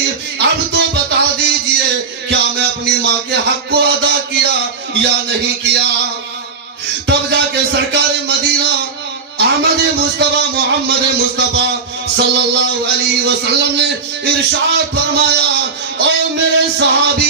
نبی اب تو بتا دیجئے کیا میں اپنی ماں کے حق کو ادا کیا یا نہیں کیا؟ تب جا کے سرکار مدینہ احمد مصطفیٰ محمد مصطفیٰ صلی اللہ علیہ وسلم نے ارشاد فرمایا، او میرے صحابی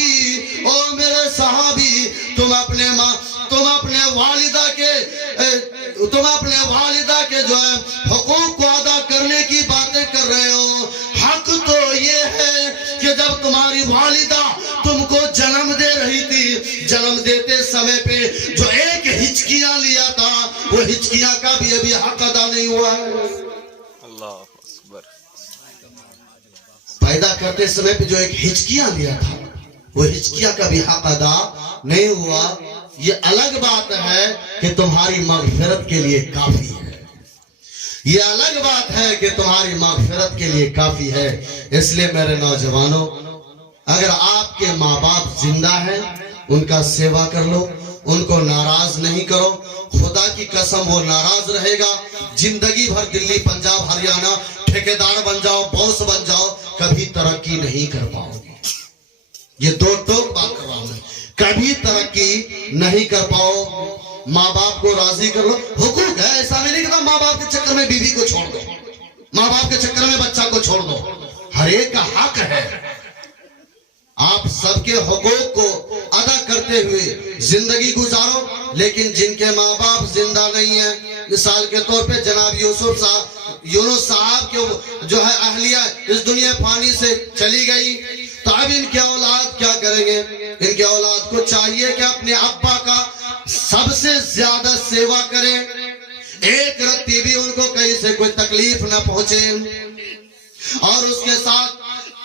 تم اپنے والدہ کے جو ہے حقوق کو ادا کرنے کی باتیں کر رہے ہو۔ حق تو یہ ہے کہ جب تمہاری والدہ تم کو جنم دے رہی تھی، جنم دیتے سمے پہ جو ایک ہچکیاں لیا تھا وہ ہچکیاں کا بھی ابھی حق ادا نہیں ہوا ہے۔ اللہ اکبر۔ پیدا کرتے سمے پہ جو ایک ہچکیاں لیا تھا وہ ہچکیاں کا بھی حق ادا نہیں ہوا۔ یہ الگ بات ہے کہ تمہاری مغفرت کے لیے کافی ہے، یہ الگ بات ہے کہ تمہاری مغفرت کے لیے کافی ہے۔ اس لیے میرے نوجوانوں، اگر آپ کے ماں باپ زندہ ہیں ان کا سیوا کر لو، ان کو ناراض نہیں کرو، خدا کی قسم وہ ناراض رہے گا زندگی بھر دلی پنجاب ہریانہ ٹھیکیدار بن جاؤ، باس بن جاؤ، کبھی ترقی نہیں کر پاؤ گے۔ یہ دو ٹوک بات کر رہا ہوں، کبھی ترقی نہیں کر پاؤ۔ ماں باپ کو راضی کر لو، حقوق ہے، ایسا میں نہیں کہتا ماں باپ کے چکر میں بیوی کو چھوڑ دو، ماں باپ کے چکر میں بچہ کو چھوڑ دو، ہر ایک کا حق ہے۔ آپ سب کے حقوق کو ادا کرتے ہوئے زندگی گزارو، لیکن جن کے ماں باپ زندہ نہیں ہیں، مثال کے طور پہ جناب یونس صاحب کے جو ہے اہلیہ اس دنیا فانی سے چلی گئی، تو اب ان کے اولاد کیا کریں گے؟ ان کے اولاد کو چاہیے کہ اپنے ابا کا سب سے زیادہ سیوا کریں، ایک رتی بھی ان کو کہیں سے کوئی تکلیف نہ پہنچے۔ اور اس کے ساتھ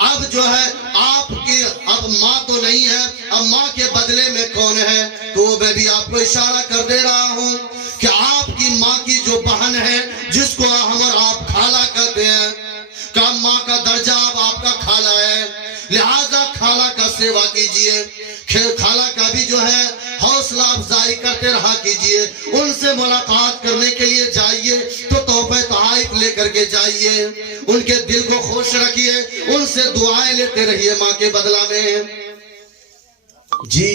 اب جو ہے آپ کی اب ماں تو نہیں ہے، اب ماں کے بدلے میں کون ہے؟ تو میں بھی آپ کو اشارہ کر دے رہا ہوں کہ آپ کی ماں کی جو بہن ہے جس کو ہم اور آپ خالہ کہتے ہیں، کہ ماں کا درجہ اب آپ کا خالہ ہے، لہذا خالہ کا سیوا کیجئے، خالہ کا بھی جو ہے حوصلہ افزائی کرتے رہا کیجئے، ان سے ملاقات کرنے کے لیے جائیے تو تحفہ تحائف لے کر کے جائیے، ان کے دل کو خوش رکھیے، ان سے دعائیں لیتے رہیے ماں کے بدلہ میں۔ جی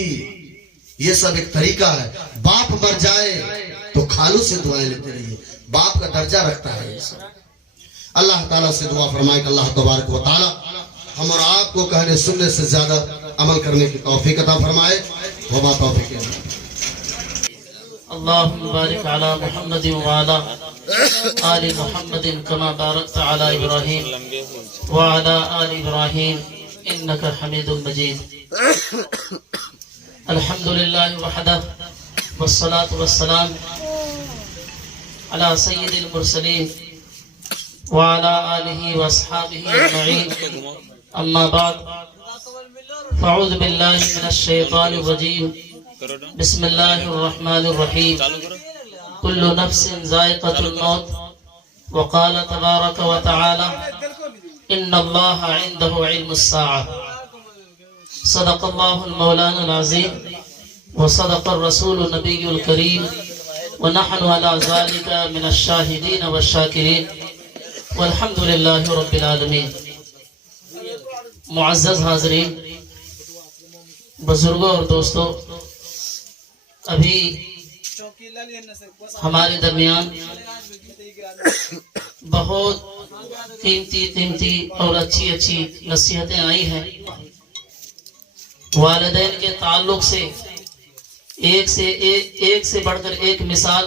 یہ سب ایک طریقہ ہے۔ باپ مر جائے تو خالو سے دعائیں لیتے رہیے، باپ کا درجہ رکھتا ہے یہ سب۔ اللہ تعالیٰ سے دعا فرمائے کہ اللہ تبارک و تعالیٰ ہم اور آپ کو کہنے سننے سے زیادہ عمل کرنے کی توفیق عطا فرمائے۔ وما توفیق اللهم بارك على محمد وعلى آل محمد كما باركت على إبراهيم وعلى آل إبراهيم إنك حميد مجيد. الحمد لله وحده والصلاة والسلام على سيد المرسلين وعلى آله وأصحابه أجمعين. أما بعد فأعوذ بالله من الشيطان الرجيم. بسم الله الرحمن الرحيم. كل نفس ذائقة الموت وقال تبارك وتعالى إن الله عنده علم الساعة. صدق الله المولانا العظيم وصدق الرسول النبي الكريم ونحن على ذلك من الشاهدين والشاكرين والحمد لله رب العالمين. معزز حاضرین، بزرگوں اور دوستوں، ابھی ہمارے درمیان بہت قیمتی اور اچھی نصیحتیں آئی ہیں۔ والدین کے تعلق سے ایک سے بڑھ کر ایک مثال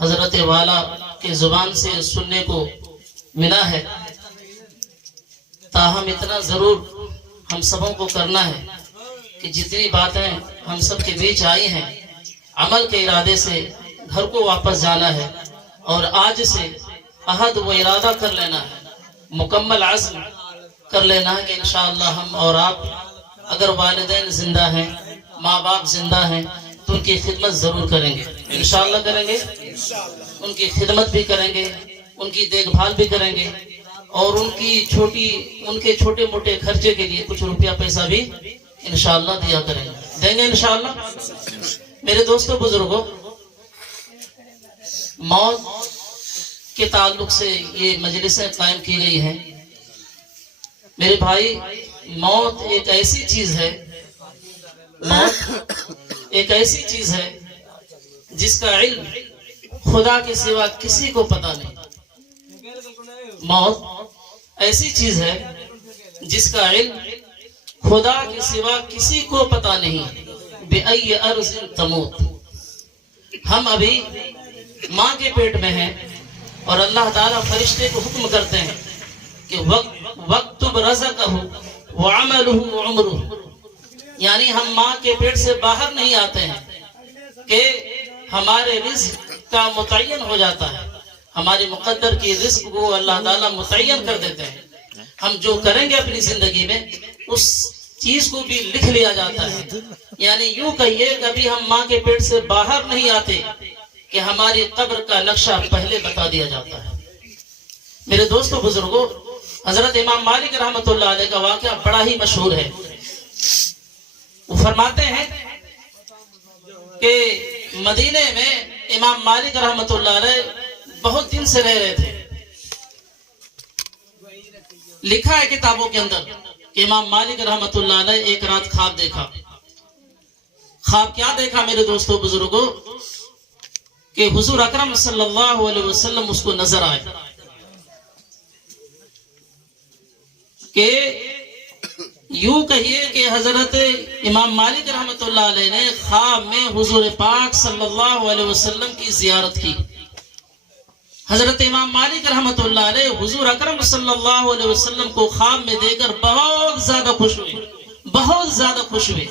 حضرت والا کے زبان سے سننے کو ملا ہے، تاہم اتنا ضرور ہم سبوں کو کرنا ہے کہ جتنی باتیں ہم سب کے بیچ آئی ہیں، عمل کے ارادے سے گھر کو واپس جانا ہے، اور آج سے عہد و ارادہ کر لینا ہے، مکمل عزم کر لینا ہے کہ انشاءاللہ ہم اور آپ اگر والدین زندہ ہیں، ماں باپ زندہ ہیں تو ان کی خدمت ضرور کریں گے، انشاءاللہ کریں گے، ان کی خدمت بھی کریں گے، ان کی دیکھ بھال بھی کریں گے، اور ان کے چھوٹے موٹے خرچے کے لیے کچھ روپیہ پیسہ بھی انشاءاللہ دیا کریں گے، دیں گے انشاءاللہ۔ میرے دوستوں بزرگوں، موت کے تعلق سے یہ مجلسیں قائم کی گئی ہیں۔ میرے بھائی، موت ایک ایسی چیز ہے، موت ایک ایسی چیز ہے جس کا علم خدا کے سوا کسی کو پتا نہیں. موت ایسی چیز ہے جس کا علم خدا کے سوا کسی کو پتا نہیں. بِأَيِّ أَرْضٍ تَمُوتُ. ہم ابھی ماں کے پیٹ میں ہیں اور اللہ تعالیٰ فرشتے کو حکم کرتے ہیں کہ وَاكْتُبْ رَزْقَهُ وَعَمَلُهُ وَعُمْرُهُ. یعنی ہم ماں کے پیٹ سے باہر نہیں آتے ہیں کہ ہمارے رزق کا متعین ہو جاتا ہے. ہماری مقدر کی رزق کو اللہ تعالیٰ متعین کر دیتے ہیں. ہم جو کریں گے اپنی زندگی میں اس چیز کو بھی لکھ لیا جاتا ہے. یعنی یوں کہیے کہ ابھی ہم ماں کے پیٹ سے باہر نہیں آتے کہ ہماری قبر کا نقشہ پہلے بتا دیا جاتا ہے. میرے دوستو بزرگوں، حضرت امام مالک رحمۃ اللہ علیہ کا واقعہ بڑا ہی مشہور ہے. وہ فرماتے ہیں کہ مدینے میں امام مالک رحمۃ اللہ علیہ بہت دن سے رہ رہے تھے. لکھا ہے کتابوں کے اندر کہ امام مالک رحمۃ اللہ علیہ ایک رات خواب دیکھا. خواب کیا دیکھا میرے دوستو بزرگوں؟ کہ حضور اکرم صلی اللہ علیہ وسلم اس کو نظر آئے کہ یوں کہیے کہ حضرت امام مالک رحمۃ اللہ علیہ نے خواب میں حضور پاک صلی اللہ علیہ وسلم کی زیارت کی. حضرت امام مالک رحمۃ اللہ علیہ حضور اکرم صلی اللہ علیہ وسلم کو خواب میں دیکھ کر بہت زیادہ خوش ہوئے، بہت زیادہ خوش ہوئے.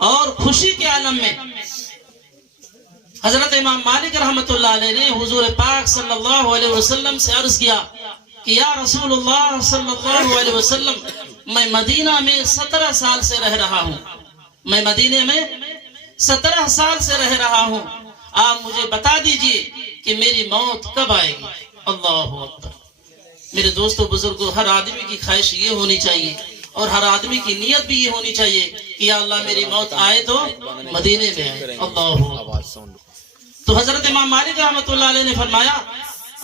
اور خوشی کے عالم میں حضرت امام مالک رحمۃ اللہ علیہ نے حضور پاک صلی اللہ علیہ وسلم سے عرض کیا کہ یا رسول اللہ صلی اللہ علیہ وسلم، میں مدینہ میں 17 سال سے رہ رہا ہوں، میں مدینے میں 17 سال سے رہ رہا ہوں. آپ مجھے بتا دیجئے کہ میری موت کب آئے گی. اللہ اکبر. میرے دوستو بزرگوں، ہر آدمی کی خواہش یہ ہونی چاہیے اور ہر آدمی کی نیت بھی یہ ہونی چاہیے کہ یا اللہ میری موت آئے تو مدینے میں آئے. اللہ اکبر. تو حضرت امام مالک رحمۃ اللہ علیہ نے فرمایا،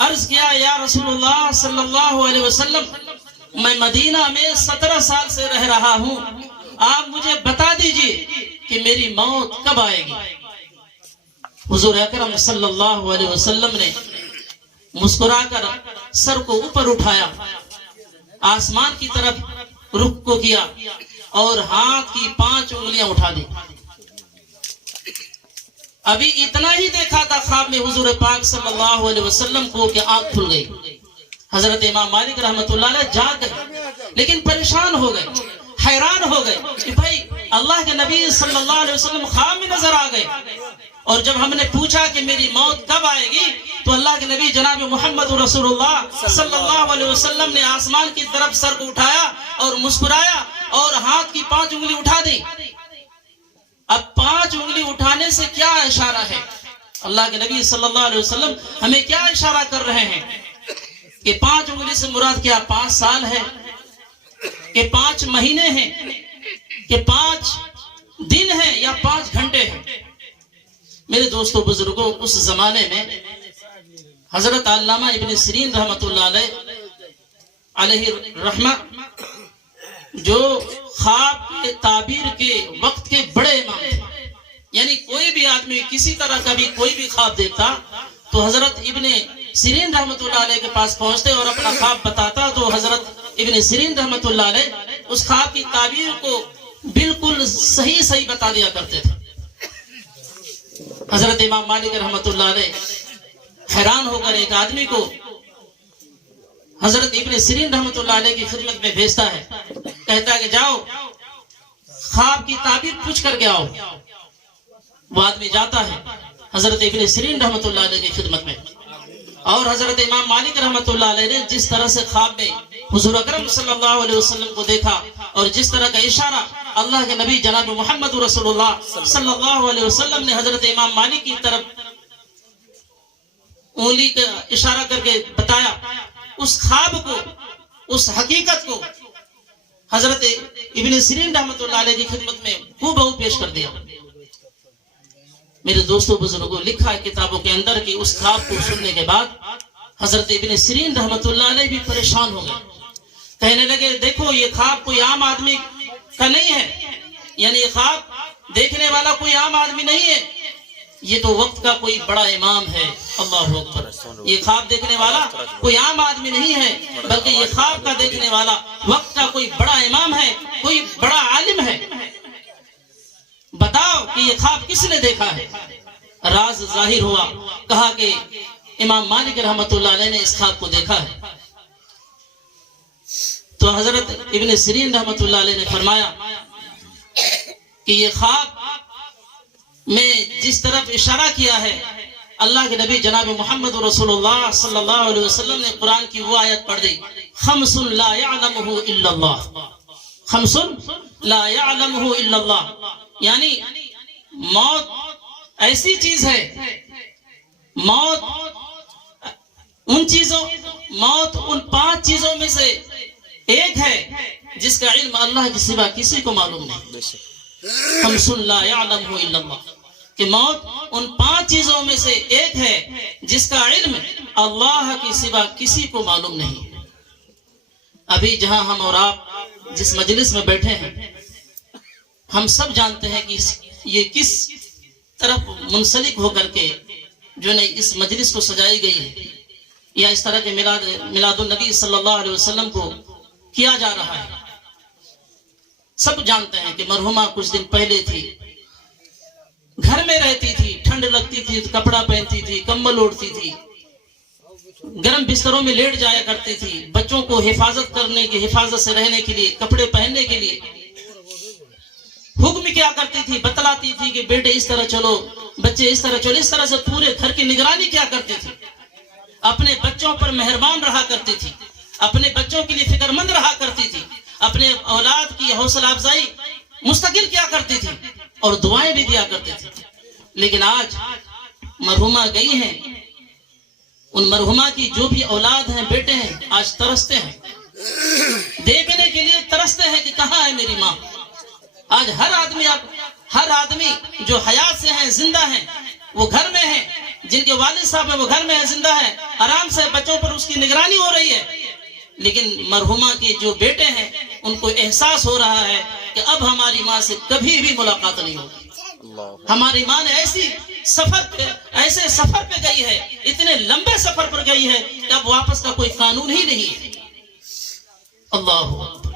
عرض کیا یا رسول اللہ صلی اللہ علیہ وسلم، میں مدینہ میں 17 سال سے رہ رہا ہوں، آپ مجھے بتا دیجئے کہ میری موت کب آئے گی. حضور اکرم صلی اللہ علیہ وسلم نے مسکرا کر سر کو اوپر اٹھایا، آسمان کی طرف رخ کو کیا اور ہاتھ کی 5 انگلیاں اٹھا دی. ابھی اتنا ہی دیکھا تھا خواب میں حضور پاک صلی اللہ علیہ وسلم کو کہ آنکھ کھل گئی. حضرت امام مالک رحمۃ اللہ علیہ جاگ گئے لیکن پریشان ہو گئے، حیران ہو گئے کہ بھائی اللہ کے نبی صلی اللہ علیہ وسلم خواب میں نظر آ گئے، اور جب ہم نے پوچھا کہ میری موت کب آئے گی تو اللہ کے نبی جناب محمد رسول اللہ صلی اللہ علیہ وسلم نے آسمان کی طرف سر کو اٹھایا اور مسکرایا اور ہاتھ کی 5 انگلی اٹھا دی. اب 5 انگلی اٹھانے سے کیا اشارہ ہے؟ اللہ کے نبی صلی اللہ علیہ وسلم ہمیں کیا اشارہ کر رہے ہیں کہ 5 انگلی سے مراد کیا 5 سال ہے کہ 5 مہینے ہیں کہ 5 دن ہیں یا 5 گھنٹے ہیں؟ میرے دوستو بزرگوں، اس زمانے میں حضرت علامہ ابن سیرین رحمۃ اللہ علیہ رحمہ جو خواب کے تعبیر کے وقت کے بڑے امام تھے. یعنی کوئی بھی آدمی کسی طرح کا بھی کوئی بھی خواب دیکھتا تو حضرت ابن سیرین رحمۃ اللہ علیہ کے پاس پہنچتے اور اپنا خواب بتاتا تو حضرت ابن سیرین رحمۃ اللہ علیہ اس خواب کی تعبیر کو بالکل صحیح بتا دیا کرتے تھے. حضرت امام مالک رحمۃ اللہ علیہ حیران ہو کر ایک آدمی کو حضرت ابن سیرین رحمۃ اللہ علیہ کی خدمت میں بھیجتا ہے، کہتا ہے کہ جاؤ خواب کی تعبیر پوچھ کر کے آؤ. وہ آدمی جاتا ہے حضرت ابن سیرین رحمۃ اللہ علیہ کی خدمت میں، اور حضرت امام مالک رحمۃ اللہ علیہ نے جس طرح سے خواب میں حضور اکرم صلی اللہ علیہ وسلم کو دیکھا اور جس طرح کا اشارہ اللہ کے نبی جناب محمد رسول اللہ صلی اللہ علیہ وسلم نے حضرت امام مالک کی طرف انگلی کا اشارہ کر کے بتایا، اس خواب کو، اس حقیقت کو حضرت ابن سیرین رحمۃ اللہ علیہ کی خدمت میں ہو پیش کر دیا. میرے دوستوں بزرگوں، لکھا ہے کتابوں کے اندر کہ اس خواب کو سننے کے بعد حضرت ابن سیرین رحمۃ اللہ علیہ بھی پریشان ہو گئے، کہنے لگے دیکھو یہ خواب کوئی عام آدمی کا نہیں ہے، یعنی یہ خواب دیکھنے والا کوئی عام آدمی نہیں ہے، یہ تو وقت کا کوئی بڑا امام ہے۔ اللہ اکبر، یہ خواب دیکھنے والا کوئی عام آدمی نہیں ہے، بلکہ یہ خواب کا دیکھنے والا وقت کا کوئی بڑا امام ہے، کوئی بڑا عالم ہے۔ بتاؤ کہ یہ خواب کس نے دیکھا ہے؟ راز ظاہر ہوا، کہا کہ امام مالک رحمۃ اللہ علیہ نے اس خواب کو دیکھا ہے۔ تو حضرت ابن سیرین رحمۃ اللہ علیہ نے فرمایا کہ یہ خواب میں جس طرف اشارہ کیا ہے، اللہ کے نبی جناب محمد رسول اللہ صلی اللہ علیہ وسلم نے قرآن کی وہ آیت پڑھ دی، خمس لا يعلمه الا اللہ، خمس لا يعلمه الا اللہ، یعنی موت ایسی چیز ہے، موت ان 5 چیزوں میں سے ایک ہے جس کا علم اللہ کے سوا کسی کو معلوم نہیں۔ خمس لا يعلمه الا اللہ، کہ موت ان 5 چیزوں میں سے ایک ہے جس کا علم اللہ کے سوا کسی کو معلوم نہیں۔ ابھی جہاں ہم اور آپ جس مجلس میں بیٹھے ہیں، ہم سب جانتے ہیں کہ یہ کس طرف منسلک ہو کر کے جو نے اس مجلس کو سجائی گئی ہے، یا اس طرح کے میلاد النبی صلی اللہ علیہ وسلم کو کیا جا رہا ہے۔ سب جانتے ہیں کہ مرحومہ کچھ دن پہلے تھی، گھر میں رہتی تھی، ٹھنڈ لگتی تھی تو کپڑا پہنتی تھی، کمبل اوڑھتی تھی، گرم بستروں میں لیٹ جایا کرتی تھی، بچوں کو حفاظت سے رہنے کے لیے، کپڑے پہننے کے لیے حکم کیا کرتی تھی، بتلاتی تھی کہ بیٹے اس طرح چلو، بچے اس طرح چلو، اس طرح سے پورے گھر کی نگرانی کیا کرتی تھی، اپنے بچوں پر مہربان رہا کرتی تھی، اپنے بچوں کے لیے فکر مند رہا کرتی تھی، اپنے اولاد کی حوصلہ افزائی مستقل کیا کرتی تھی اور دعائیں بھی دیا کرتی تھی۔ لیکن آج مرحومہ گئی ہیں، ان مرحومہ کی جو بھی اولاد ہیں، بیٹے ہیں، آج ترستے ہیں، دیکھنے کے لیے ترستے ہیں کہ کہاں ہے میری ماں۔ آج ہر آدمی جو حیات سے ہیں، زندہ ہیں، وہ گھر میں ہیں، جن کے والد صاحب ہیں وہ گھر میں ہیں، زندہ ہیں، آرام سے بچوں پر اس کی نگرانی ہو رہی ہے، لیکن مرحومہ کے جو بیٹے ہیں ان کو احساس ہو رہا ہے کہ اب ہماری ماں سے کبھی بھی ملاقات نہیں ہوگی۔ ہماری ماں نے ایسے سفر پہ گئی ہے، اتنے لمبے سفر پر گئی ہے کہ اب واپس کا کوئی قانون ہی نہیں ہے۔ اللہ اکبر۔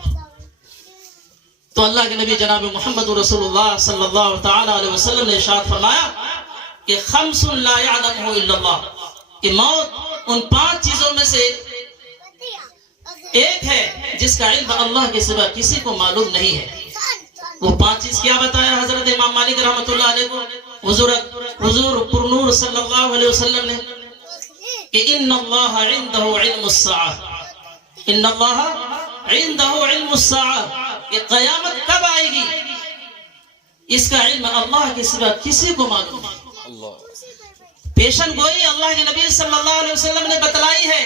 تو اللہ کے نبی جناب محمد رسول اللہ صلی اللہ تعالی علیہ وسلم نے ارشاد فرمایا کہ خمس لا يعلمه الا اللہ، کہ موت ان 5 چیزوں میں سے ایک ہے جس کا علم اللہ کے سوا کسی کو معلوم نہیں ہے۔ وہ 5 چیز کیا بتایا حضرت امام مالک رحمۃ اللہ علیہ کو حضور پرنور صلی اللہ علیہ وسلم نے کہ ان اللہ عنده علم الساعہ، ان اللہ عنده علم الساعہ، کہ قیامت کب آئے گی اس کا علم اللہ کے سوا کسی کو معلوم نہیں۔ پیشن گوئی اللہ کے نبی صلی اللہ علیہ وسلم نے بتلائی ہے،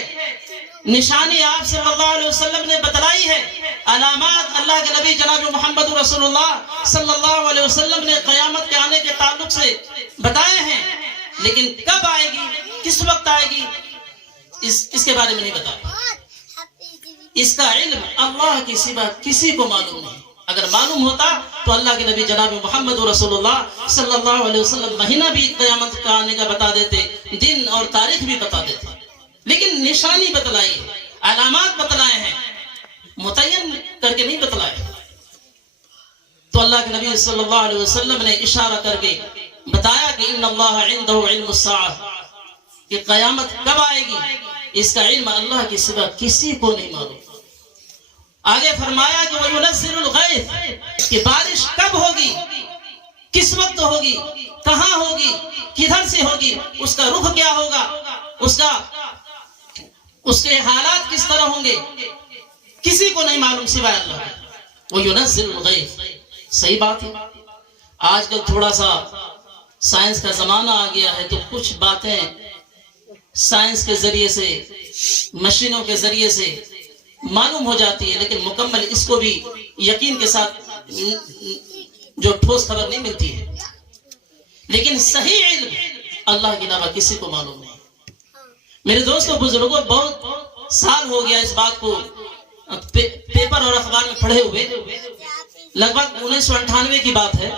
نشانی آپ صلی اللہ علیہ وسلم نے بتلائی ہے، علامات اللہ کے نبی جناب محمد رسول اللہ صلی اللہ علیہ وسلم نے قیامت کے آنے کے تعلق سے بتائے ہیں، لیکن کب آئے گی، کس وقت آئے گی، اس کے بارے میں نہیں بتایا۔ اس کا علم اللہ کے سوا کسی کو معلوم نہیں۔ اگر معلوم ہوتا تو اللہ کے نبی جناب محمد رسول اللہ صلی اللہ علیہ وسلم مہینہ بھی قیامت کا آنے کا بتا دیتے، دن اور تاریخ بھی بتا دیتے، لیکن نشانی بتلائی ہے، علامات بتلائے ہیں، متعین کر کے نہیں بتلائے۔ تو اللہ کے نبی صلی اللہ علیہ وسلم نے اشارہ کر کے بتایا کہ ان اللہ عنده علم الساعہ، کہ قیامت کب آئے گی اس کا علم اللہ کے سوا کسی کو نہیں معلوم۔ آگے فرمایا کہ وَيُنَزِّلُ الْغَيْثَ، کہ بارش کب ہوگی، کس وقت ہوگی، کہاں ہوگی، کدھر سے ہوگی، اس کا رخ کیا ہوگا، اس کے حالات کس طرح ہوں گے، کسی کو نہیں معلوم سوائے اللہ کے۔ وَيُنَزِّلُ الْغَيْثَ، صحیح بات ہے۔ آج کل تھوڑا سا سائنس کا زمانہ آ گیا ہے تو کچھ باتیں سائنس کے ذریعے سے، مشینوں کے ذریعے سے معلوم ہو جاتی ہے، لیکن مکمل اس کو بھی یقین کے ساتھ جو ٹھوس خبر نہیں ملتی ہے۔ لیکن صحیح علم اللہ کے علاوہ کسی کو معلوم نہیں۔ میرے دوستوں بزرگوں، بہت سال ہو گیا اس بات کو پیپر اور اخبار میں پڑھے ہوئے، لگ بھگ 1998 کی بات ہے،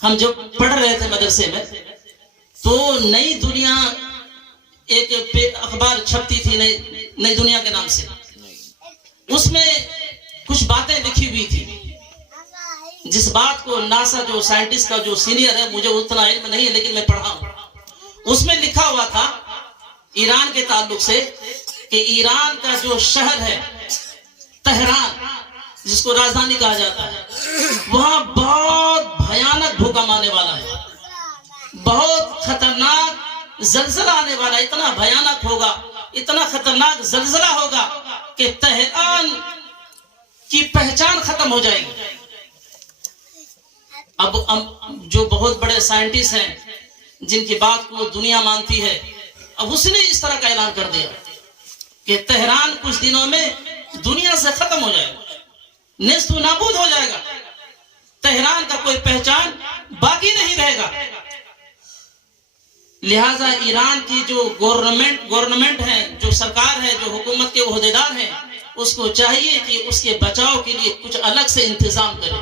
ہم جب پڑھ رہے تھے مدرسے میں تو نئی دنیا ایک اخبار چھپتی تھی نئی دنیا کے نام سے، اس میں کچھ باتیں لکھی ہوئی تھی جس بات کو ناسا جو سائنٹسٹ کا جو سینئر ہے، مجھے اتنا علم نہیں ہے لیکن میں پڑھا ہوں، اس میں لکھا ہوا تھا ایران کے تعلق سے کہ ایران کا جو شہر ہے تہران، جس کو راجدھانی کہا جاتا ہے، وہاں بہت بھیانک بھوکم آنے والا ہے، بہت خطرناک زلزلہ آنے والا ہے، اتنا بھیانک ہوگا، اتنا خطرناک زلزلہ ہوگا کہ تہران کی پہچان ختم ہو جائے گی۔ اب جو بہت بڑے سائنٹسٹ ہیں جن کی بات کو دنیا مانتی ہے، اب اس نے اس طرح کا اعلان کر دیا کہ تہران کچھ دنوں میں دنیا سے ختم ہو جائے گا، نیست و نابود ہو جائے گا، تہران کا کوئی پہچان باقی نہیں رہے گا۔ لہذا ایران کی جو گورنمنٹ ہے، جو سرکار ہے، جو حکومت کے عہدیدار ہیں، اس کو چاہیے کہ اس کے بچاؤ کے لیے کچھ الگ سے انتظام کرے۔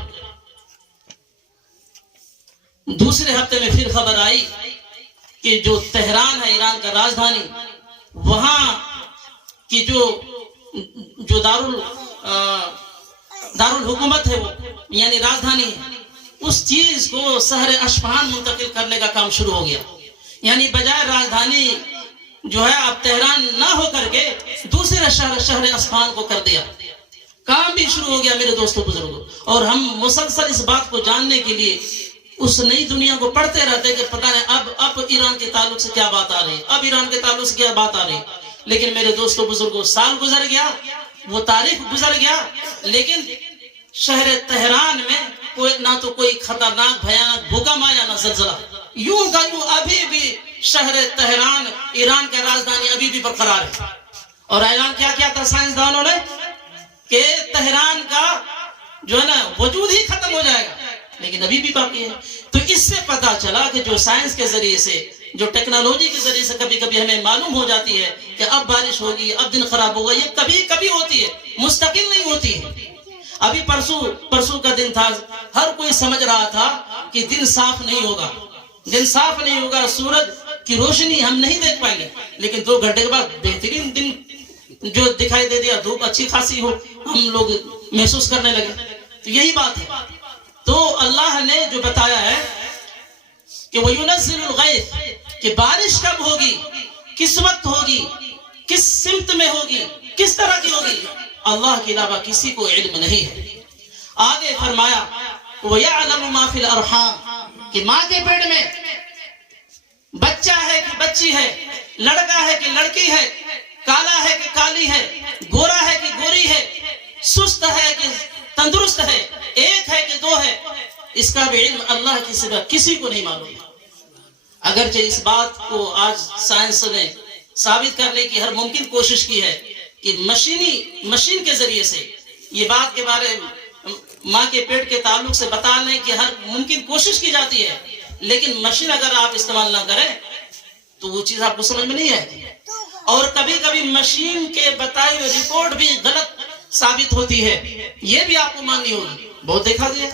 دوسرے ہفتے میں پھر خبر آئی کہ جو تہران ہے ایران کا راجدھانی، وہاں کی جو دارالحکومت ہے وہ یعنی راجدھانی ہے، اس چیز کو شہر اصفہان منتقل کرنے کا کام شروع ہو گیا، یعنی بجائے راجدھانی جو ہے اب تہران نہ ہو کر کے دوسرے شہر اصفہان کو کر دیا۔ کام بھی شروع ہو گیا میرے دوستوں بزرگوں، اور ہم مسلسل اس بات کو جاننے کے لیے اس نئی دنیا کو پڑھتے رہتے کہ پتہ نہیں اب ایران کے تعلق سے کیا بات آ رہی ہے، اب ایران کے تعلق سے کیا بات آ رہی ہے۔ لیکن میرے دوستوں بزرگوں، سال گزر گیا، وہ تاریخ گزر گیا، لیکن شہر تہران میں نہ تو کوئی خطرناک بھیانک بھوکم آیا نہ زلزلہ، یوں کا یوں ابھی بھی شہر تہران ایران کا راجدھانی ابھی بھی برقرار ہے۔ اور اعلان کیا تھا سائنسدانوں نے کہ تہران کا جو ہے نا وجود ہی ختم ہو جائے گا، لیکن ابھی بھی باقی ہے۔ تو اس سے پتا چلا کہ جو سائنس کے ذریعے سے، جو ٹیکنالوجی کے ذریعے سے کبھی کبھی ہمیں معلوم ہو جاتی ہے کہ اب بارش ہوگی، اب دن خراب ہوگا، یہ کبھی کبھی ہوتی ہے، مستقل نہیں ہوتی ہے۔ ابھی پرسوں کا دن تھا، ہر کوئی سمجھ رہا تھا کہ دن صاف نہیں ہوگا، سورج کی روشنی ہم نہیں دیکھ پائیں گے، لیکن 2 گھنٹے کے بعد بہترین دن جو دکھائی دے دیا، دھوپ اچھی خاصی ہو، ہم لوگ محسوس کرنے لگے۔ تو یہی بات ہے۔ تو اللہ نے جو بتایا ہے کہ وَيُنَزِّلُ الْغَيْثَ، کہ بارش کب ہوگی، کس وقت ہوگی، کس سمت میں ہوگی، کس طرح کی ہوگی، اللہ کے علاوہ کسی کو علم نہیں ہے۔ آگے فرمایا وَيَعْلَمُ مَا فِي الْأَرْحَامِ، کہ ماں کے پیٹ میں بچہ ہے کہ بچی ہے، لڑکا ہے کہ لڑکی ہے، کالا ہے کہ کالی ہے، گورا ہے کہ گوری ہے، سست ہے کہ تندرست ہے، ایک ہے کہ 2 ہے، اس کا بھی علم اللہ کے سوا کسی کو نہیں معلوم۔ اگرچہ اس بات کو آج سائنس نے ثابت کرنے کی ہر ممکن کوشش کی ہے کہ مشین کے ذریعے سے یہ بات کے بارے ماں کے پیٹ کے تعلق سے بتانے کی ہر ممکن کوشش کی جاتی ہے، لیکن مشین اگر آپ استعمال نہ کریں تو وہ چیز آپ کو سمجھ میں نہیں آتی، اور کبھی کبھی مشین کے بتائی ہوئی رپورٹ بھی غلط ثابت ہوتی ہے، یہ بھی آپ کو ماننی ہوگی، بہت دیکھا گیا۔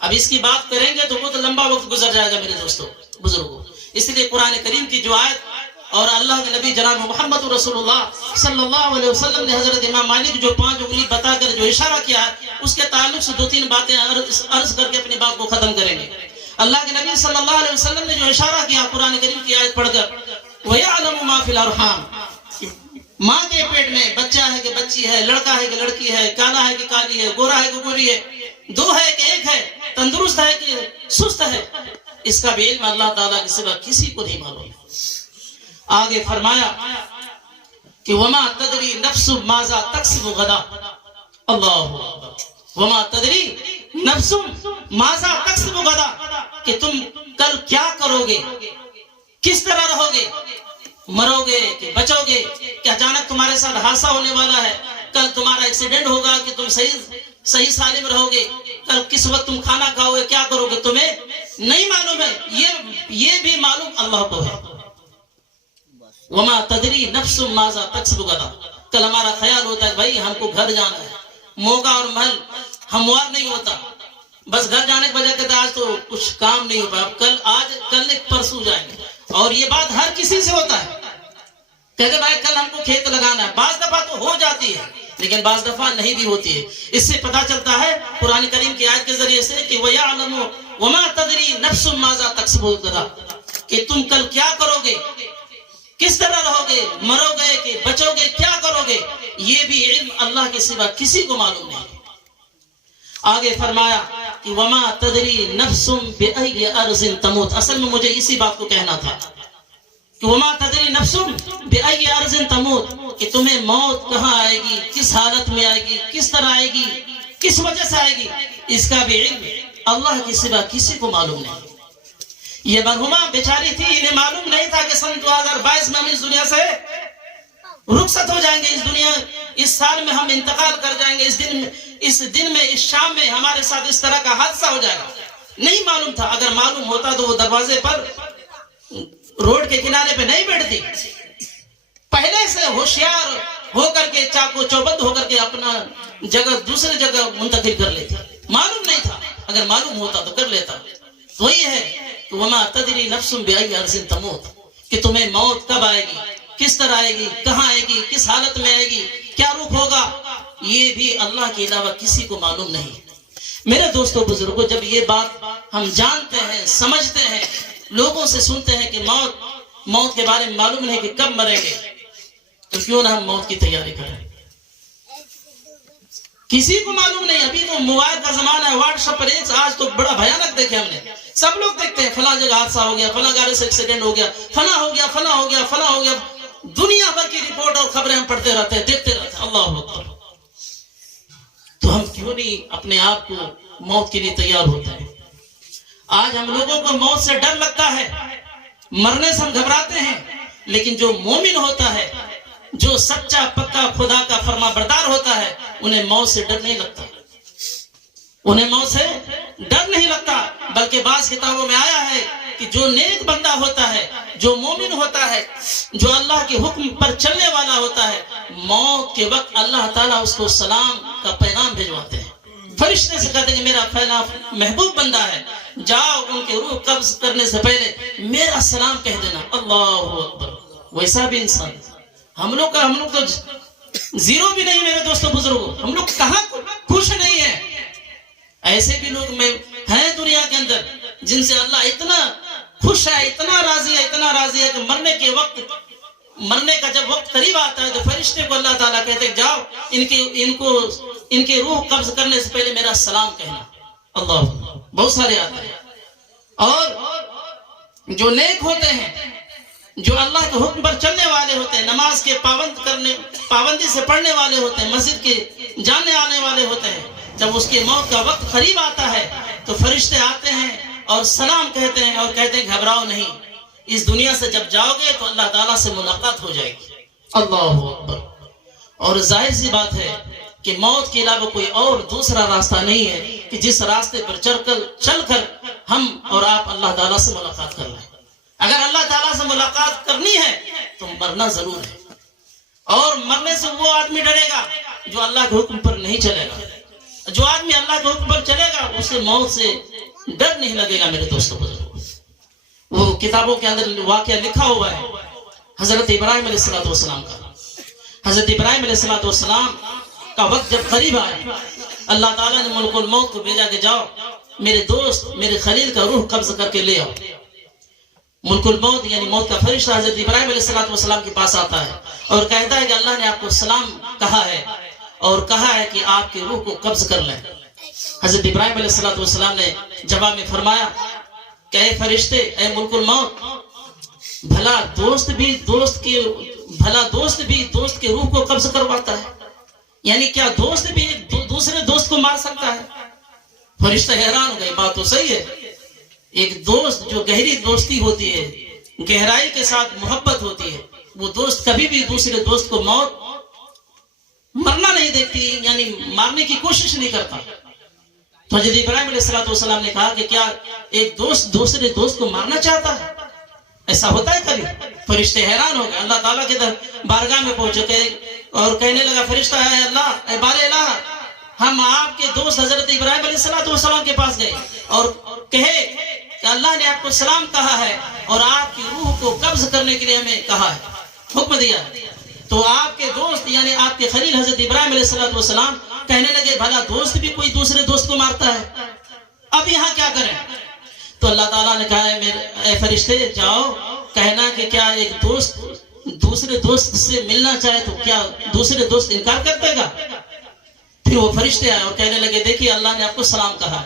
اب اس کی بات کریں گے تو بہت لمبا وقت گزر جائے گا میرے دوستوں بزرگوں، اس لیے قرآن کریم کی جو آیت اور اللہ کے نبی جناب محمد رسول اللہ صلی اللہ علیہ وسلم نے حضرت امام مالک جو 5 انگلی بتا کر جو اشارہ کیا ہے، اس کے تعلق سے 2-3 باتیں عرض کر کے اپنی بات کو ختم کریں گے۔ اللہ کے نبی صلی اللہ علیہ وسلم نے جو اشارہ کیا قرآن کریم کی آیت پڑھ کر، وَيَعْلَمُ مَا فِي الْأَرْحَامِ، ماں کے پیٹ میں بچہ ہے کہ بچی ہے، لڑکا ہے کہ لڑکی ہے، کالا ہے کہ کالی ہے، گورا ہے کہ گوری ہے، 2 ہے کہ 1 ہے، تندرست ہے کہ سست ہے، اس کا بھی علم اللہ تعالیٰ کے سوا کسی کو نہیں معلوم۔ آگے فرمایا کہ وما تدری نفس ماذا تکسب غدا، اللہ وما تدری نفس ماذا تکسب غدا، کہ تم کل کیا کرو گے، کس طرح رہو گے، مرو گے کہ بچو گے، کہ اچانک تمہارے ساتھ حادثہ ہونے والا ہے، کل تمہارا ایکسیڈنٹ ہوگا کہ تم صحیح سالم رہو گے، کل کس وقت تم کھانا کھاؤ گے، کیا کرو گے، تمہیں نہیں معلوم ہے، یہ بھی معلوم اللہ کو ہے۔ وما تدری نفس ماذا تکسب غدا، کل ہمارا خیال ہوتا ہے بھائی ہم کو گھر جانا ہے، موقع اور محل ہموار نہیں ہوتا، بس گھر جانے کے بجائے کہتے آج تو کچھ کام نہیں ہو پایا، کل نہیں پرسوں جائیں گے. اور یہ بات ہر کسی سے ہوتا ہے، کہتے بھائی کل ہم کو کھیت لگانا ہے، بعض دفعہ تو ہو جاتی ہے لیکن بعض دفعہ نہیں بھی ہوتی ہے. اس سے پتہ چلتا ہے قرآن کریم کی آیت کے ذریعے سے کہ وَيَعْلَمُ وَمَا تَدْرِي نَفْسٌ مَاذَا تَكْسِبُ غَدًا، کہ تم کل کیا کرو گے، کس طرح رہو گے، مرو گے کہ بچو گے، کیا کرو گے، یہ بھی علم اللہ کے سوا کسی کو معلوم نہیں. آگے فرمایا کہ وَمَا تَدْرِي نَفْسٌ بِأَيِّ أَرْضٍ تَمُوتُ. اصل میں مجھے اسی بات کو کہنا تھا کہ وَمَا تَدْرِي نَفْسٌ بِأَيِّ أَرْضٍ تَمُوتُ، کہ تمہیں موت کہاں آئے گی، کس حالت میں آئے گی، کس طرح آئے گی، کس وجہ سے آئے گی، اس کا بھی علم اللہ کے سوا کسی کو معلوم نہیں. یہ مرحومہ بیچاری تھی، انہیں معلوم نہیں تھا کہ سن 2022 میں ہم اس دنیا سے رخصت ہو جائیں گے، اس سال میں ہم انتقال کر جائیں گے، اس دن میں اس شام میں ہمارے ساتھ اس طرح کا حادثہ ہو جائے گا. نہیں معلوم تھا، اگر معلوم ہوتا تو وہ دروازے پر روڈ کے کنارے پہ نہیں بیٹھتی، پہلے سے ہوشیار ہو کر کے چاقو چوبند ہو کر کے اپنا جگہ دوسرے جگہ منتقل کر لیتی. معلوم نہیں تھا، اگر معلوم ہوتا تو کر لیتا. تو وہی ہے کہ وما تدری نفس بأي أرض تموت، کہ تمہیں موت کب آئے گی، کس طرح آئے گی، کہاں آئے گی، کس حالت میں آئے گی، کیا رخ ہوگا، یہ بھی اللہ کے علاوہ کسی کو معلوم نہیں. میرے دوستوں بزرگوں، جب یہ بات ہم جانتے ہیں، سمجھتے ہیں، لوگوں سے سنتے ہیں کہ موت کے بارے میں معلوم نہیں کہ کب مریں گے، تو کیوں نہ ہم موت کی تیاری کریں. کسی کو معلوم نہیں. ابھی تو موبائل کا زمانہ ہے، واٹس ایپ پر آج تو بڑا بھیانک دیکھے ہم نے، سب لوگ دیکھتے ہیں فلاں جگہ حادثہ ہو گیا، فلاں گاڑی سے ایکسیڈنٹ ہو گیا، فلاں ہو گیا، فلاں ہو گیا، فلاں ہو گیا. دنیا بھر کی رپورٹ اور خبریں ہم پڑھتے رہتے ہیں، دیکھتے رہتے ہیں. اللہ اکبر. تو ہم کیوں نہیں اپنے آپ کو موت کے لیے تیار ہوتے ہیں؟ آج ہم لوگوں کو موت سے ڈر لگتا ہے، مرنے سے ہم گھبراتے ہیں، لیکن جو مومن ہوتا ہے، جو سچا پکا خدا کا فرما بردار ہوتا ہے، انہیں موت سے ڈر نہیں لگتا، انہیں موت سے ڈر نہیں لگتا. بلکہ بعض کتابوں میں آیا ہے کہ جو نیک بندہ ہوتا ہے، جو مومن ہوتا ہے، جو اللہ کے حکم پر چلنے والا ہوتا ہے، موت کے وقت اللہ تعالیٰ اس کو سلام کا پیغام بھیجواتے ہیں. فرشتے سے کہتے ہیں کہ میرا پہلا محبوب بندہ ہے، جاؤ ان کے روح قبض کرنے سے پہلے میرا سلام کہہ دینا. اللہ اکبر. ویسا بھی انسان ہم لوگ تو زیرو بھی نہیں. میرے دوستوں بزرگوں، ہم لوگ کہاں خوش نہیں ہیں. ایسے بھی لوگ میں ہیں دنیا کے اندر جن سے اللہ اتنا خوش ہے، اتنا راضی ہے کہ مرنے کا جب وقت قریب آتا ہے تو فرشتے کو اللہ تعالیٰ کہتے ہیں جاؤ ان کے روح قبض کرنے سے پہلے میرا سلام کہنا. اللہ بہت سارے آتے ہیں. اور جو نیک ہوتے ہیں، جو اللہ کے حکم پر چلنے والے ہوتے ہیں، نماز کے پابندی سے پڑھنے والے ہوتے ہیں، مسجد کے جانے آنے والے ہوتے ہیں، جب اس کے موت کا وقت قریب آتا ہے تو فرشتے آتے ہیں اور سلام کہتے ہیں اور کہتے ہیں گھبراؤ نہیں، اس دنیا سے جب جاؤ گے تو اللہ تعالیٰ سے ملاقات ہو جائے گی. اللہ اکبر. اور ظاہر سی بات ہے کہ موت کے علاوہ کوئی اور دوسرا راستہ نہیں ہے کہ جس راستے پر چل کر ہم اور آپ اللہ تعالیٰ سے ملاقات کر لیں. اگر اللہ تعالیٰ سے ملاقات کرنی ہے تو مرنا ضرور ہے. اور مرنے سے وہ آدمی ڈرے گا جو اللہ کے حکم پر نہیں چلے گا. جو آدمی اللہ کے حکم پر چلے گا اسے موت سے ڈر نہیں لگے گا. میرے دوستوں بزرگوں، وہ کتابوں کے اندر واقعہ لکھا ہوا ہے حضرت ابراہیم علیہ السلام کا. حضرت ابراہیم علیہ السلام کا وقت جب قریب آیا، اللہ تعالیٰ نے ملک الموت کو بھیجا کہ جاؤ میرے دوست، میرے خلیل کا روح قبض کر کے لے آؤ. ملک الموت یعنی موت کا فرشتہ حضرت ابراہیم علیہ السلام کے پاس آتا ہے اور کہتا ہے کہ اللہ نے آپ کو سلام کہا ہے اور کہا ہے کہ آپ کے روح کو قبض کر لیں. حضرت ابراہیم علیہ السلام نے جواب میں فرمایا کہ اے فرشتے، اے ملک الموت، بھلا دوست بھی دوست کے روح کو قبض کرواتا ہے؟ یعنی کیا دوست بھی دوسرے دوست کو مار سکتا ہے؟ فرشتہ حیران ہو گئے. بات تو صحیح ہے. ایک دوست جو گہری دوستی ہوتی ہے، گہرائی کے ساتھ محبت ہوتی ہے، وہ دوست کبھی بھی دوسرے دوست کو مرنا نہیں دیکھتی، یعنی مارنے کی کوشش نہیں کرتا. تو حضرت ابراہیم علیہ السلام نے کہا کہ کیا ایک دوست دوسرے دوست کو مارنا چاہتا ہے؟ ایسا ہوتا ہے کبھی؟ فرشتے حیران ہو گئے، اللہ تعالیٰ کے بارگاہ میں پہنچ چکے اور کہنے لگا فرشتہ ہے اللہ اے بار الہ، ہم آپ کے دوست حضرت ابراہیم علیہ السلام کے پاس گئے اور کہے کہ اللہ نے آپ کو سلام کہا ہے اور آپ کی روح کو قبض کرنے کے لیے ہمیں کہا ہے، حکم دیا ہے۔ تو آپ کے دوست یعنی آپ کے خلیل حضرت ابراہیم علیہ السلام کہنے لگے بھلا دوست بھی کوئی دوسرے دوست کو مارتا ہے، اب یہاں کیا کریں؟ تو اللہ تعالیٰ نے کہا اے فرشتے جاؤ، کہنا کہ کیا ایک دوست دوسرے دوست سے ملنا چاہے تو کیا دوسرے دوست انکار کر دے گا؟ پھر وہ فرشتے آئے اور کہنے لگے دیکھیے اللہ نے آپ کو سلام کہا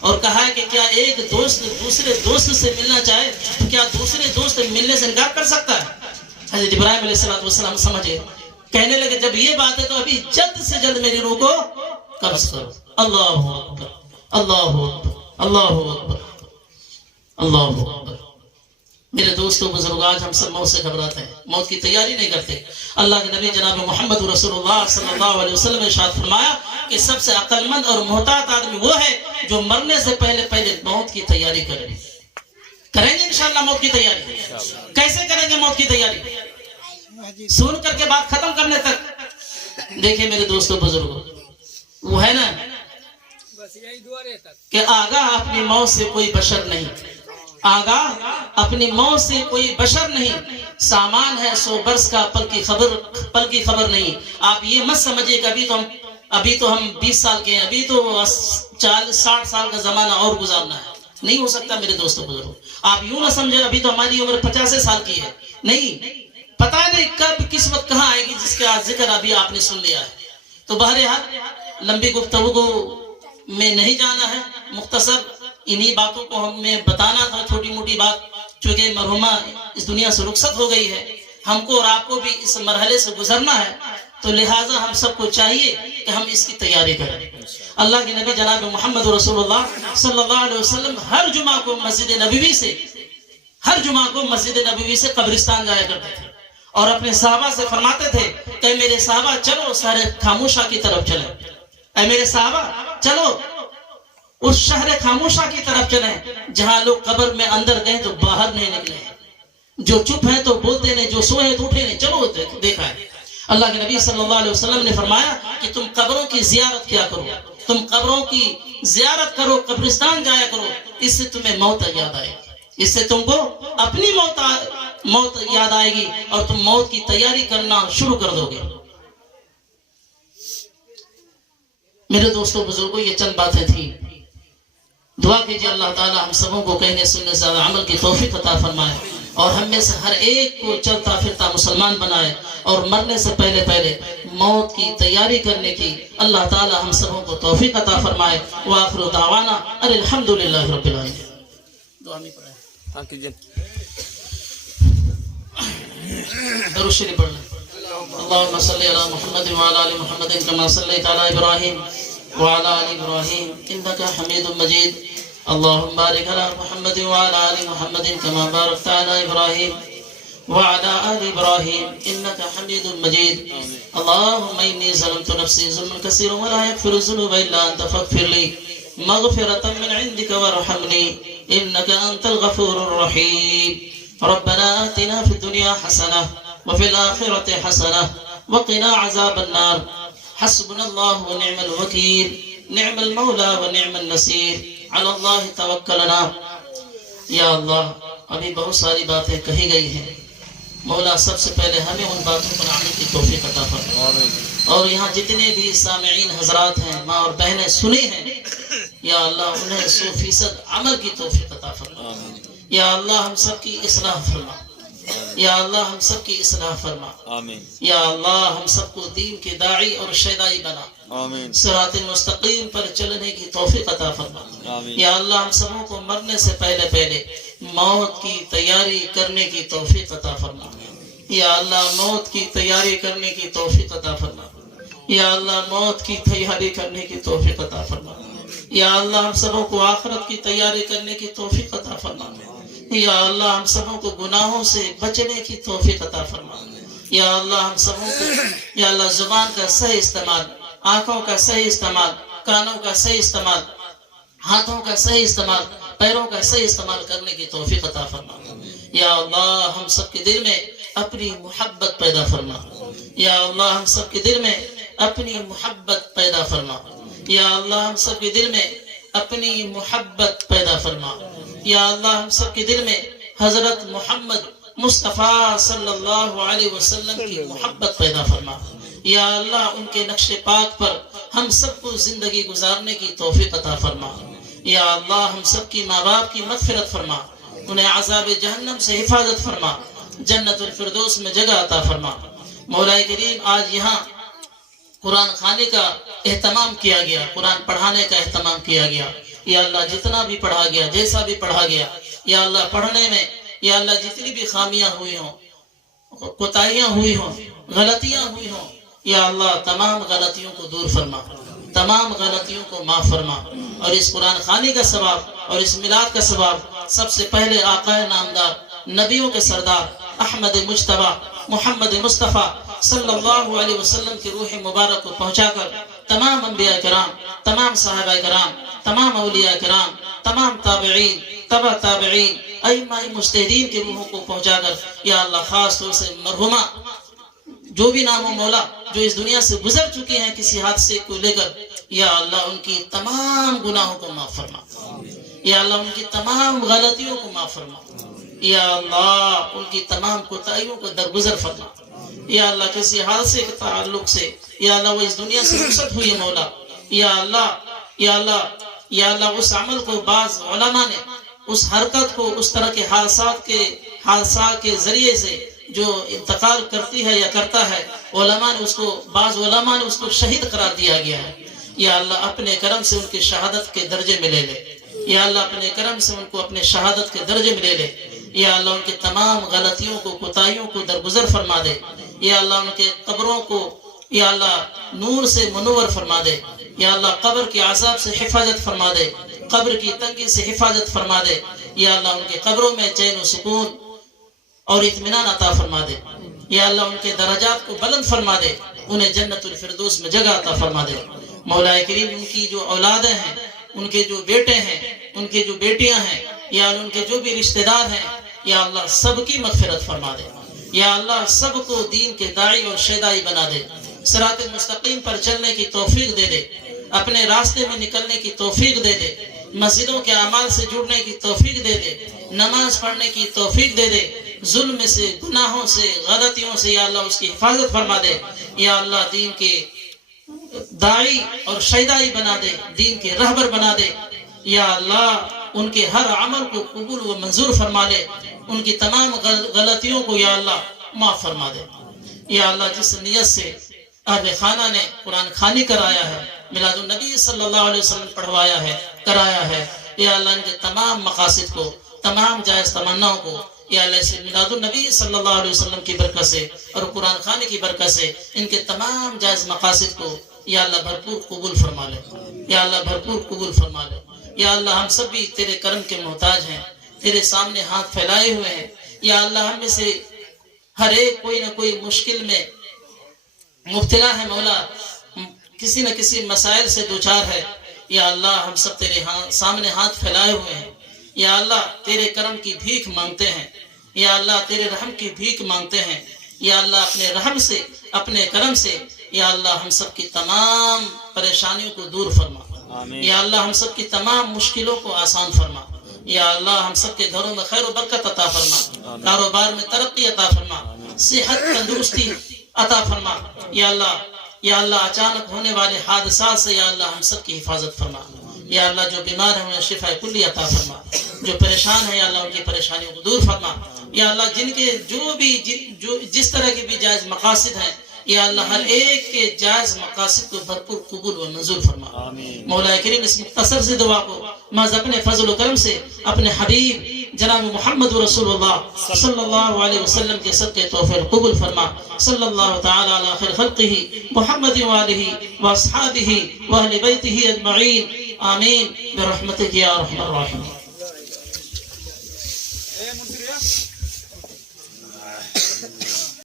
اور کہا ہے کہ کیا ایک دوست دوسرے دوست سے ملنا چاہے تو کیا دوسرے دوست ملنے سے انکار کر سکتا ہے؟ حضرت ابراہیم علیہ السلام سمجھے، کہنے لگے جب یہ بات ہے تو ابھی جلد سے جلد میری روح کو قبض کرو۔ اللہ اکبر اللہ اکبر اللہ اکبر اللہ اکبر۔ میرے دوستوں بزرگ، آج ہم سب موت سے گھبراتے ہیں، موت کی تیاری نہیں کرتے۔ اللہ کے نبی جناب محمد رسول اللہ صلی اللہ علیہ وسلم نے ارشاد فرمایا کہ سب سے عقل مند اور محتاط آدمی وہ ہے جو مرنے سے پہلے موت کی تیاری کرے۔ کریں گے انشاءاللہ موت کی تیاری؟ کیسے کریں گے موت کی تیاری؟ سن کر کے بات ختم کرنے تک۔ دیکھیں میرے دوستوں بزرگوں، وہ ہے نا کہ آگاہ اپنی موت سے کوئی بشر نہیں، آگاہ اپنی موت سے کوئی بشر نہیں، سامان ہے 100 برس کا پل کی خبر نہیں۔ آپ یہ مت سمجھے کہ ابھی تو ہم 20 سال کے ہیں، ابھی تو 60 سال کا زمانہ اور گزارنا ہے، نہیں ہو سکتا میرے دوستوں بزرگوں۔ آپ یوں نہ سمجھے ابھی تو ہماری عمر 50 سال کی ہے، نہیں، پتہ نہیں کب کس وقت کہاں آئے گی جس کا ذکر ابھی آپ نے سن لیا ہے۔ تو بہرحال لمبی گفتگو میں نہیں جانا ہے، مختصر انہی باتوں کو ہمیں بتانا تھا، چھوٹی موٹی بات، چونکہ مرحومہ اس دنیا سے رخصت ہو گئی ہے، ہم کو اور آپ کو بھی اس مرحلے سے گزرنا ہے، تو لہٰذا ہم سب کو چاہیے کہ ہم اس کی تیاری کریں۔ اللہ کے نبی جناب محمد رسول اللہ صلی اللہ علیہ وسلم ہر جمعہ کو مسجد نبوی سے قبرستان جایا کرتے تھے اور اپنے صحابہ سے فرماتے تھے کہ میرے صحابہ چلو شہر خاموشہ کی طرف چلیں، اے میرے صحابہ چلو اس شہر خاموشہ کی طرف چلیں جہاں لوگ قبر میں اندر گئے تو باہر نہیں نکلے، جو چپ ہیں تو بولتے نہیں، جو سوئے تو اٹھے نہیں، چلو دیکھا ہے۔ اللہ کے نبی صلی اللہ علیہ وسلم نے فرمایا کہ تم قبروں کی زیارت کیا کرو، تم قبروں کی زیارت کرو، قبرستان جایا کرو، اس سے تمہیں موت یاد آئے گی، اس سے تم کو اپنی موت یاد آئے گی اور تم موت کی تیاری کرنا شروع کر دو گے۔ میرے دوستوں بزرگوں، یہ چند باتیں تھیں، دعا کیجئے اللہ تعالی ہم سبوں کو کہنے سننے سے زیادہ عمل کی توفیق عطا فرمائے اور ہم میں سے ہر ایک کو چلتا پھرتا مسلمان بنائے اور مرنے سے پہلے موت کی تیاری کرنے کی اللہ تعالی ہم سبوں کو توفیق عطا فرمائے۔ وآخر دعوانا الحمدللہ رب العالمین۔ دعا میں پڑھیں، درود شریف پڑھ لیں۔ اللهم صل على محمد وعلى آل محمد كما صليت على إبراهيم وعلى آل إبراهيم إنك حميد مجيد اللهم بارك على محمد وعلى آل محمد كما باركت على إبراهيم وعلى آل إبراهيم إنك حميد مجيد اللهم إني ظلمت نفسي ظلما كثيرا ولا يغفر الذنوب إلا أنت فاغفر لي مغفرة من عندك وارحمني إنك أنت الغفور الرحيم ربنا آتنا في الدنيا حسنة وفي الآخرة حسنة وقنا عذاب النار حسبنا الله ونعم الوكيل نعم المولى ونعم النصير على الله توکلنا۔ یا اللہ ابھی بہت ساری باتیں کہی گئی ہیں، مولا سب سے پہلے ہمیں ان باتوں پر عمل کی توفیق عطا فرما، اور یہاں جتنے بھی سامعین حضرات ہیں، ماں اور بہنیں سنی ہیں، یا اللہ انہیں 100% عمل کی توفیق عطا فرما۔ یا اللہ ہم سب کی اصلاح فرما، یا اللہ ہم سب کی اصلاح فرما، آمین۔ یا اللہ ہم سب کو دین کے داعی اور شیدائی بنا، آمین۔ صراط مستقیم پر چلنے کی توفیق عطا فرما۔ آمین۔ یا اللہ ہم سبوں کو مرنے سے پہلے موت کی تیاری کرنے کی توفیق عطا فرما۔ یا اللہ موت کی تیاری کرنے کی توفیق عطا فرما۔ یا اللہ موت کی تیاری کرنے کی توفیق عطا فرما۔ یا اللہ ہم سبوں کو آخرت کی تیاری کرنے کی توفیق عطا فرما۔ یا اللہ ہم سبوں کو گناہوں سے بچنے کی توفیق عطا فرما۔ یا اللہ ہم سبوں کو یا اللہ زبان کا صحیح استعمال، آنکھوں کا صحیح استعمال، کانوں کا صحیح استعمال، ہاتھوں کا صحیح استعمال، پیروں کا صحیح استعمال کرنے کی توفیق عطا فرما۔ یا اللہ ہم سب کے دل میں اپنی محبت پیدا فرما، یا اللہ ہم سب کے دل میں اپنی محبت پیدا فرما، یا اللہ ہم سب کے دل میں اپنی محبت پیدا فرما، یا اللہ ہم سب کے دل میں حضرت محمد مصطفیٰ صلی اللہ علیہ وسلم کی محبت پیدا فرما، یا اللہ ان کے نقش پاک پر ہم سب کو زندگی گزارنے کی توفیق عطا فرما، یا اللہ ہم سب کی ماں باپ کی مغفرت فرما، انہیں عذاب جہنم سے حفاظت فرما، جنت الفردوس میں جگہ عطا فرما۔ مولا کریم آج یہاں قرآن خانے کا اہتمام کیا گیا، قرآن پڑھانے کا اہتمام کیا گیا، یا اللہ جتنا بھی پڑھا گیا، جیسا بھی پڑھا گیا، یا اللہ پڑھنے میں یا اللہ جتنی بھی خامیاں ہوئی ہوں، کوتاہیاں ہوئی ہوں، غلطیاں ہوئی ہوں، یا اللہ تمام غلطیوں کو دور فرما، تمام غلطیوں کو معاف فرما، اور اس قرآن خوانی کا ثواب اور اس میلاد کا ثواب سب سے پہلے آقا نامدار نبیوں کے سردار احمد مجتبی محمد مصطفیٰ صلی اللہ علیہ وسلم کی روح مبارک کو پہنچا کر تمام انبیاء کرام، تمام صحابہ کرام، تمام اولیاء کرام، تمام تابعین، تبع تابعین، ائمہ مجتہدین کی روحوں کو پہنچا کر یا اللہ خاص طور سے مرحومہ جو بھی نام و مولا جو اس دنیا سے گزر چکی ہیں کسی حادثے کو لے کر، یا اللہ ان کی تمام گناہوں کو معاف فرما، یا اللہ ان کی تمام غلطیوں کو معاف فرما، یا اللہ ان کی تمام کوتاہیوں کو درگزر فرما، یا اللہ کسی حادثے کے تعلق سے یا اللہ وہ اس دنیا سے رخصت ہوئی ہے مولا، یا اللہ یا اللہ یا اللہ اس عمل کو بعض علماء نے اس حرکت کو اس طرح کے حادثات کے ذریعے سے جو انتقال کرتی ہے یا کرتا ہے، علماء نے اس کو بعض علماء نے اس کو شہید قرار دیا گیا ہے، یا اللہ اپنے کرم سے ان کی شہادت کے درجے میں لے لے، یا اللہ اپنے کرم سے ان کو اپنے شہادت کے درجے میں لے لے، یا اللہ ان کی تمام غلطیوں کو کوتاہیوں کو درگزر فرما دے، یا اللہ ان کے قبروں کو یا اللہ نور سے منور فرما دے، یا اللہ قبر کے عذاب سے حفاظت فرما دے، قبر کی تنگی سے حفاظت فرما دے، یا اللہ ان کے قبروں میں چین و سکون اور اطمینان عطا فرما دے، یا اللہ ان کے درجات کو بلند فرما دے، انہیں جنت الفردوس میں جگہ عطا فرما دے۔ مولا کریم ان کی جو اولادیں ہیں، ان کے جو بیٹے ہیں، ان کے جو بیٹیاں ہیں، یا ان کے جو بھی رشتہ دار ہیں، یا اللہ سب کی مغفرت فرما دے، یا اللہ سب کو دین کے داعی اور شیدائی بنا دے، صراط مستقیم پر چلنے کی توفیق دے دے، اپنے راستے میں نکلنے کی توفیق دے دے، مسجدوں کے اعمال سے جڑنے کی توفیق دے دے، نماز پڑھنے کی توفیق دے دے، ظلم سے، گناہوں سے، غلطیوں سے یا اللہ اس کی حفاظت فرما دے، یا اللہ دین کے داعی اور شیدائی بنا دے، دین کے رہبر بنا دے، یا اللہ ان کے ہر عمل کو قبول و منظور فرما لے، ان کی تمام غلطیوں کو یا اللہ معاف فرما دے، یا اللہ جس نیت سے اہل خانہ نے قرآن خوانی کرایا ہے، میلاد النبی صلی اللہ علیہ وسلم پڑھوایا ہے، کرایا ہے، یا اللہ ان کے تمام مقاصد کو، تمام جائز تمناؤں کو یا اللہ سے میلاد النبی صلی اللہ علیہ وسلم کی برکت سے اور قرآن خوانی کی برکت سے ان کے تمام جائز مقاصد کو یا اللہ بھرپور قبول فرما لے، یا اللہ بھرپور قبول فرما لے، یا اللہ ہم سب بھی تیرے کرم کے محتاج ہیں، تیرے سامنے ہاتھ پھیلائے ہوئے ہیں، یا اللہ ہم میں سے ہر ایک کوئی نہ کوئی مشکل میں مبتلا ہے مولا، کسی نہ کسی مسائل سے دوچار ہے، یا اللہ ہم سب تیرے سامنے ہاتھ پھیلائے ہوئے ہیں، یا اللہ تیرے کرم کی بھیک مانگتے ہیں، یا اللہ تیرے رحم کی بھیک مانگتے ہیں، یا اللہ اپنے رحم سے، اپنے کرم سے یا اللہ ہم سب کی تمام پریشانیوں کو دور فرما، یا اللہ ہم سب کی تمام مشکلوں کو آسان فرما، یا اللہ ہم سب کے گھروں میں خیر و برکت عطا فرما، کاروبار میں ترقی عطا فرما، صحت تندرستی عطا فرما، یا اللہ اچانک ہونے والے حادثات سے یا اللہ ہم سب کی حفاظت فرما، یا اللہ جو بیمار ہیں انہیں شفا کلی عطا فرما، جو پریشان ہیں یا اللہ ان کی پریشانیوں کو دور فرما، یا اللہ جن کے جس طرح کے بھی جائز مقاصد ہیں یا اللہ ہر ایک کے جائز مقاصد کو بھرپور قبول و منظور فرما۔ مولا کریم اس مختصر سے دعا کو محض اپنے فضل و کرم سے اپنے حبیب جناب محمد رسول اللہ صلی اللہ علیہ وسلم کے صدقے توفیق قبول فرما۔ صلی اللہ تعالی علی خیر خلقہ محمد وآلہ واصحابہ واہل بیتہ اجمعین، آمین برحمتک یا ارحم الراحمین۔